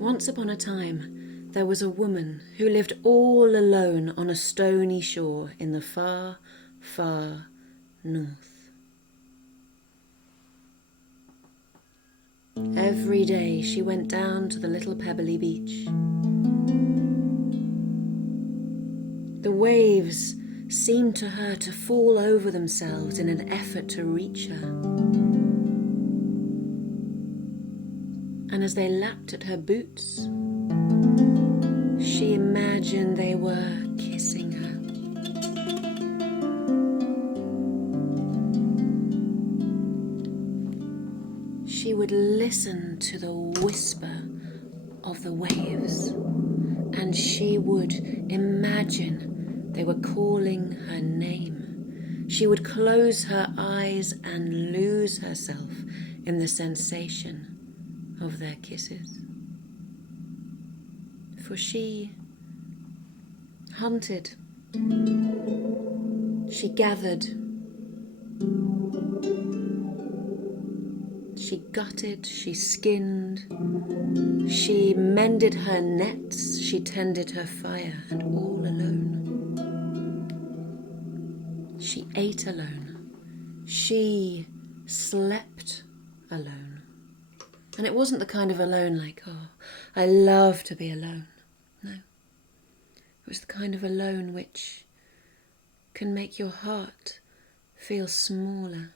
Once upon a time, there was a woman who lived all alone on a stony shore in the far, far north. Every day she went down to the little pebbly beach. The waves seemed to her to fall over themselves in an effort to reach her. And as they lapped at her boots, she imagined they were kissing her. She would listen to the whisper of the waves, and she would imagine they were calling her name. She would close her eyes and lose herself in the sensation of their kisses. For she hunted, she gathered, she gutted, she skinned, she mended her nets, she tended her fire, and all alone. She ate alone, she slept alone. And it wasn't the kind of alone like, oh, I love to be alone. No. It was the kind of alone which can make your heart feel smaller.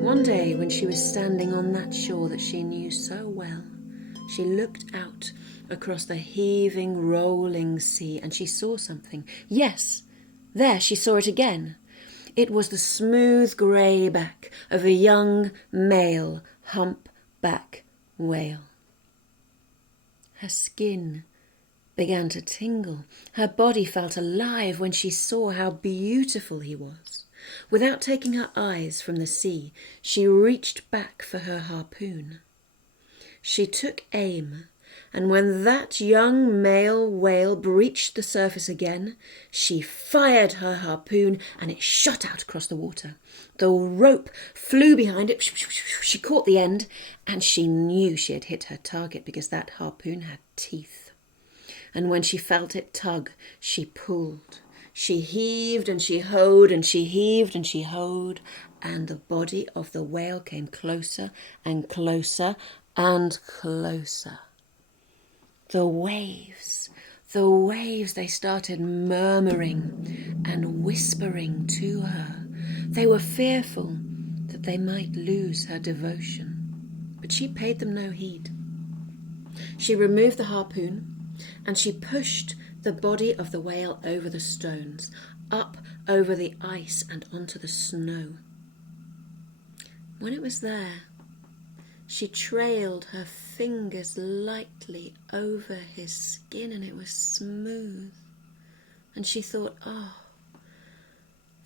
One day, when she was standing on that shore that she knew so well, she looked out across the heaving, rolling sea, and she saw something. Yes, there she saw it again. It was the smooth grey back of a young male humpback whale. Her skin began to tingle. Her body felt alive when she saw how beautiful he was. Without taking her eyes from the sea, she reached back for her harpoon. She took aim, and when that young male whale breached the surface again, she fired her harpoon and it shot out across the water. The rope flew behind it. She caught the end, and she knew she had hit her target because that harpoon had teeth. And when she felt it tug, she pulled. She heaved and she hoed and she heaved and she hoed, and the body of the whale came closer and closer and closer. The waves, they started murmuring and whispering to her. They were fearful that they might lose her devotion, but she paid them no heed. She removed the harpoon and she pushed the body of the whale over the stones, up over the ice and onto the snow. When it was there, she trailed her fingers lightly over his skin, and it was smooth. And she thought, oh,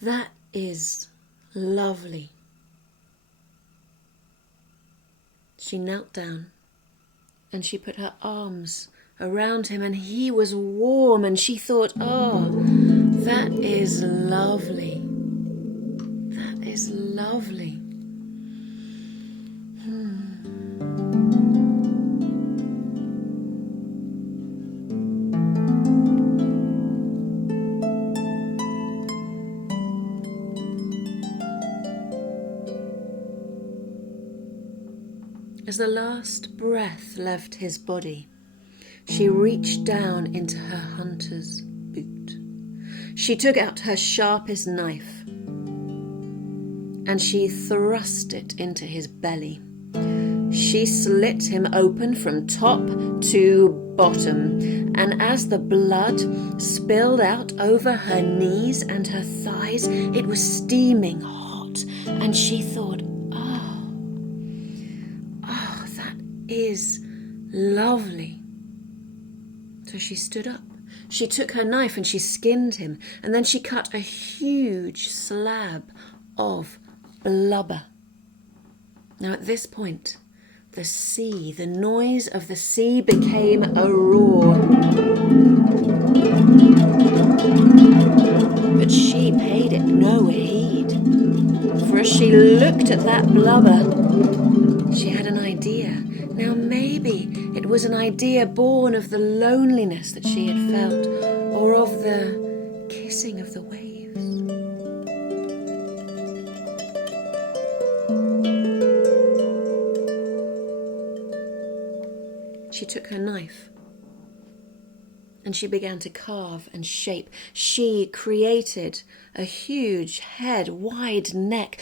that is lovely. She knelt down and she put her arms around him, and he was warm, and she thought, oh, that is lovely. That is lovely. As the last breath left his body, she reached down into her hunter's boot. She took out her sharpest knife, and she thrust it into his belly. She slit him open from top to bottom, and as the blood spilled out over her knees and her thighs, it was steaming hot, and she thought, oh, that is lovely. So she stood up. She took her knife and she skinned him, and then she cut a huge slab of blubber. Now at this point, the noise of the sea became a roar. But she paid it no heed, for as she looked at that blubber, she had an idea. Now maybe it was an idea born of the loneliness that she had felt, or of the kissing of the waves. She took her knife and she began to carve and shape. She created a huge head, wide neck.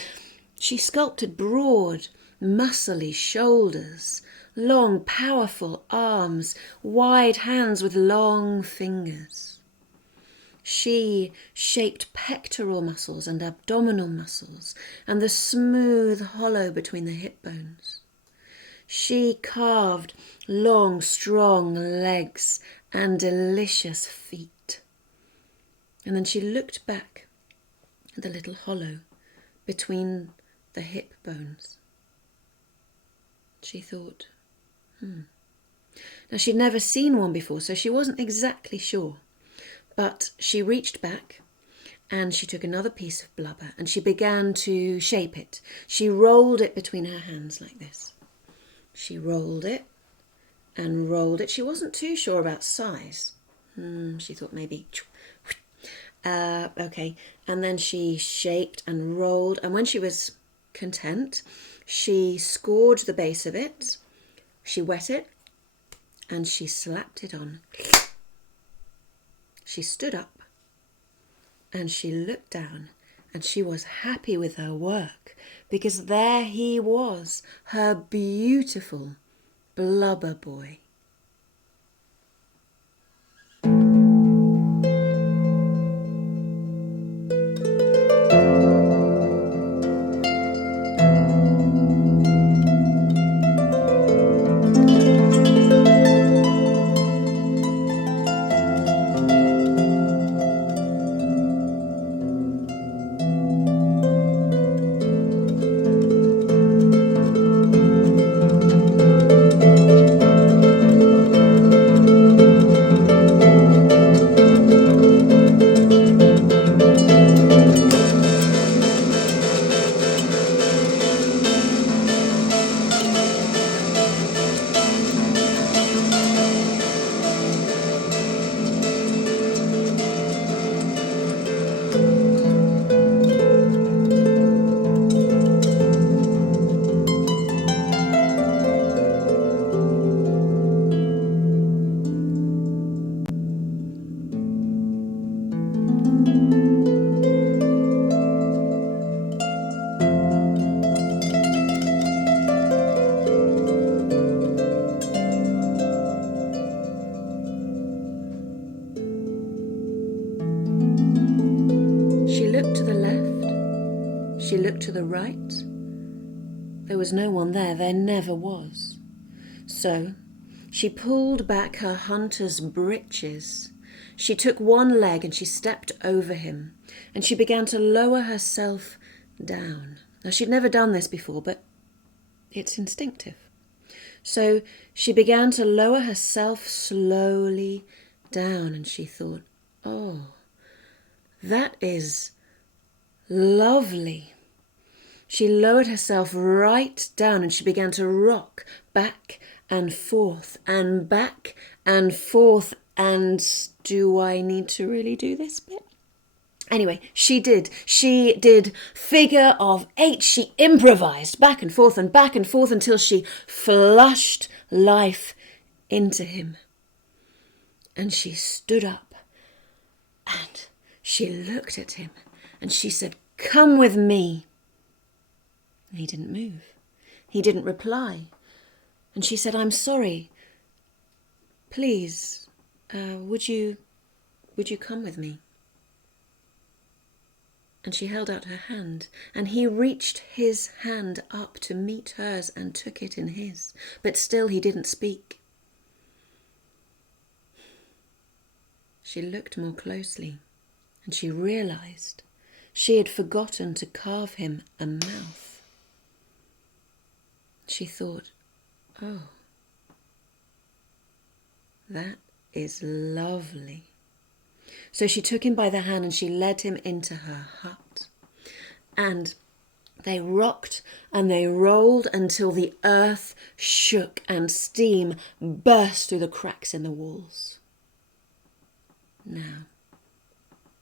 She sculpted broad, muscly shoulders, long, powerful arms, wide hands with long fingers. She shaped pectoral muscles and abdominal muscles and the smooth hollow between the hip bones. She carved long, strong legs and delicious feet. And then she looked back at the little hollow between the hip bones. She thought, Now she'd never seen one before, so she wasn't exactly sure. But she reached back and she took another piece of blubber and she began to shape it. She rolled it between her hands like this. She rolled it and rolled it. She wasn't too sure about size. She thought maybe, okay. And then she shaped and rolled. And when she was content, she scored the base of it. She wet it and she slapped it on. She stood up and she looked down and she was happy with her work because there he was, her beautiful blubber boy. She looked to the left, she looked to the right. There was no one there, there never was. So she pulled back her hunter's breeches. She took one leg and she stepped over him, and she began to lower herself down. Now she'd never done this before, but it's instinctive. So she began to lower herself slowly down, and she thought, oh, that is lovely. She lowered herself right down and she began to rock back and forth and back and forth. And do I need to really do this bit? Anyway, she did. She did figure of 8. She improvised back and forth until she flushed life into him. And she stood up and she looked at him and she said, "Come with me." And he didn't move. He didn't reply. And she said, "I'm sorry. Please, would you come with me?" And she held out her hand, and he reached his hand up to meet hers and took it in his. But still he didn't speak. She looked more closely, and she realized she had forgotten to carve him a mouth. She thought, "Oh, that is lovely." So she took him by the hand and she led him into her hut. And they rocked and they rolled until the earth shook and steam burst through the cracks in the walls. Now,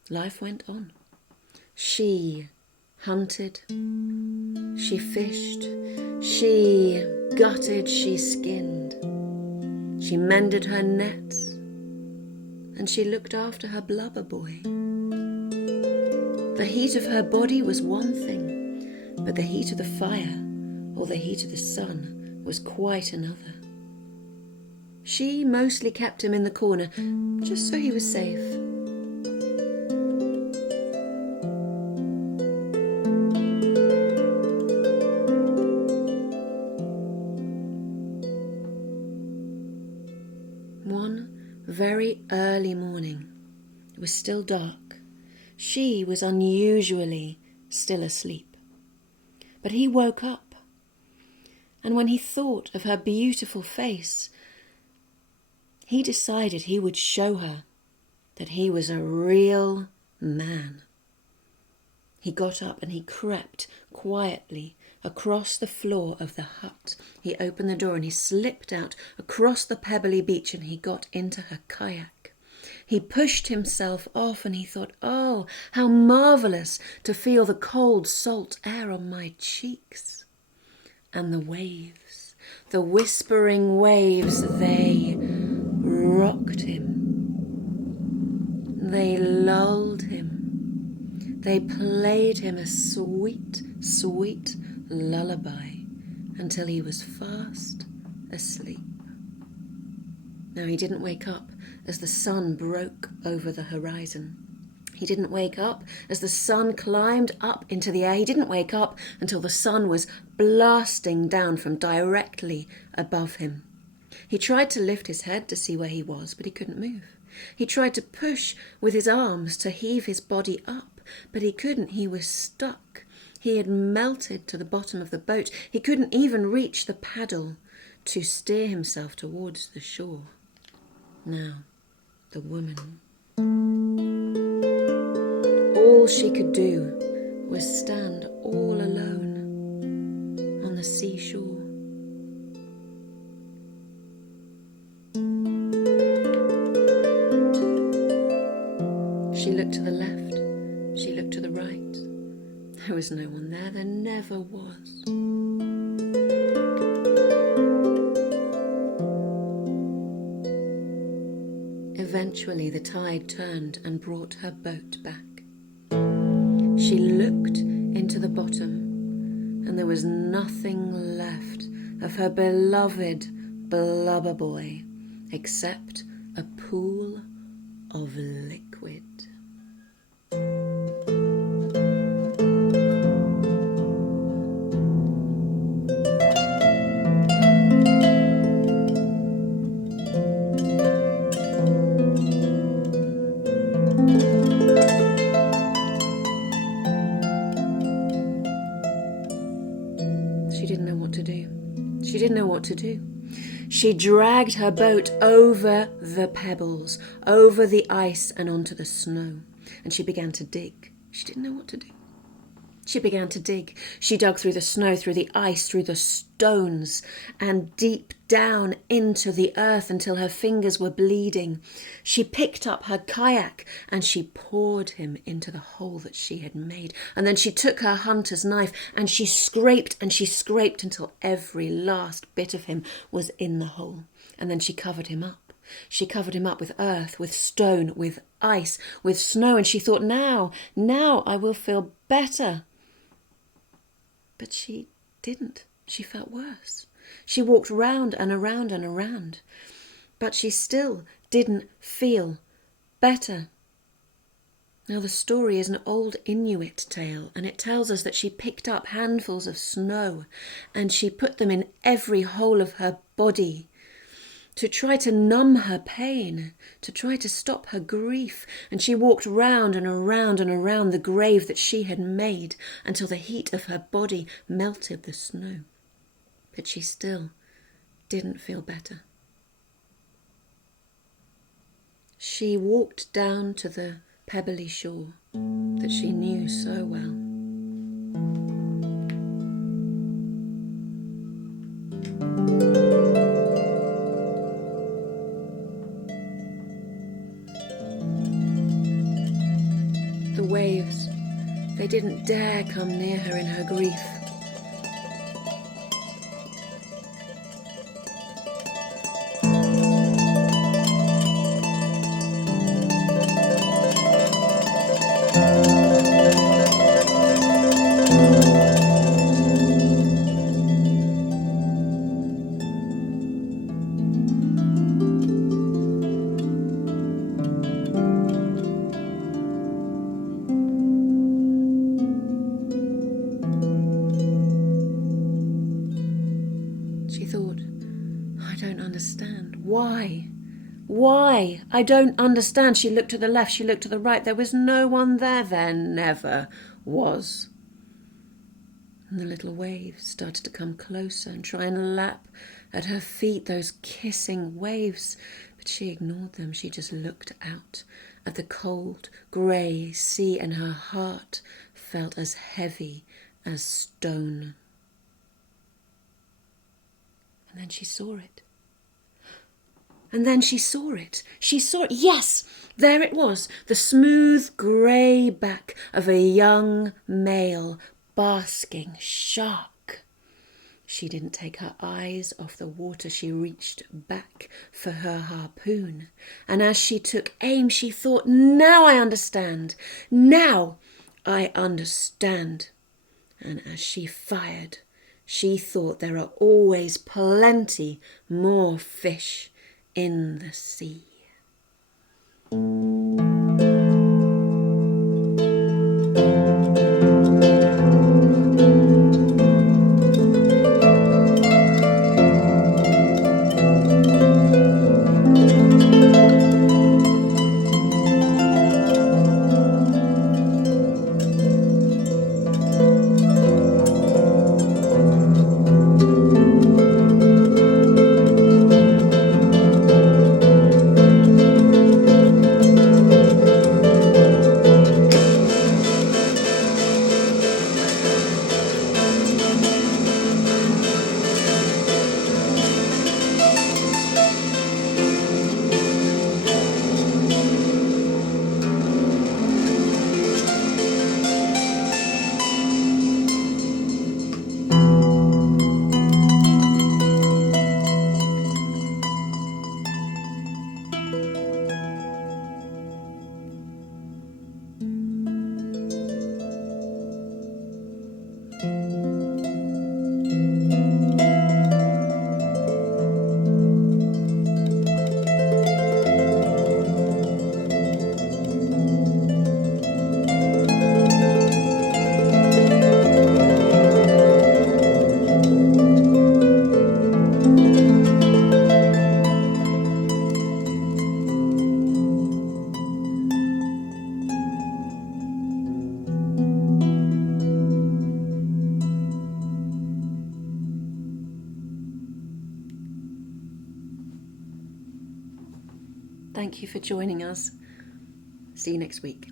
life went on. She hunted, she fished, she gutted, she skinned, she mended her nets, and she looked after her blubber boy. The heat of her body was one thing, but the heat of the fire or the heat of the sun was quite another. She mostly kept him in the corner, just so he was safe. One very early morning, it was still dark. She was unusually still asleep. But he woke up, and when he thought of her beautiful face, he decided he would show her that he was a real man. He got up and he crept quietly across the floor of the hut. He opened the door and he slipped out across the pebbly beach and he got into her kayak. He pushed himself off and he thought, "Oh, how marvellous to feel the cold salt air on my cheeks." And the waves, the whispering waves, they rocked him. They lulled him. They played him a sweet, sweet lullaby until he was fast asleep. Now, he didn't wake up as the sun broke over the horizon. He didn't wake up as the sun climbed up into the air. He didn't wake up until the sun was blasting down from directly above him. He tried to lift his head to see where he was, but he couldn't move. He tried to push with his arms to heave his body up, but he couldn't. He was stuck. He had melted to the bottom of the boat. He couldn't even reach the paddle to steer himself towards the shore. Now, the woman, all she could do was stand all alone on the seashore. She looked to the left, she looked to the right. There was no one there, there never was. Eventually the tide turned and brought her boat back. She looked into the bottom and there was nothing left of her beloved blubber boy except a pool of liquid. She didn't know what to do. She didn't know what to do. She dragged her boat over the pebbles, over the ice and onto the snow, and she began to dig. She didn't know what to do. She began to dig. She dug through the snow, through the ice, through the stones, and deep down into the earth until her fingers were bleeding. She picked up her kayak and she poured him into the hole that she had made. And then she took her hunter's knife and she scraped until every last bit of him was in the hole. And then she covered him up. She covered him up with earth, with stone, with ice, with snow. And she thought, now I will feel better. But she didn't. She felt worse. She walked round and around and around, but she still didn't feel better. Now, the story is an old Inuit tale, and it tells us that she picked up handfuls of snow and she put them in every hole of her body to try to numb her pain, to try to stop her grief. And she walked round and around and around the grave that she had made until the heat of her body melted the snow. But she still didn't feel better. She walked down to the pebbly shore that she knew so well. The waves, they didn't dare come near her in her grief. She thought, I don't understand. Why? Why? I don't understand. She looked to the left, she looked to the right. There was no one there. There never was. And the little waves started to come closer and try and lap at her feet, those kissing waves. But she ignored them. She just looked out at the cold, grey sea, and her heart felt as heavy as stone. And then she saw it. And then she saw it. She saw it. Yes, there it was. The smooth grey back of a young male basking shark. She didn't take her eyes off the water. She reached back for her harpoon. And as she took aim, she thought, now I understand. Now I understand. And as she fired, she thought there are always plenty more fish in the sea. Thank you for joining us. See you next week.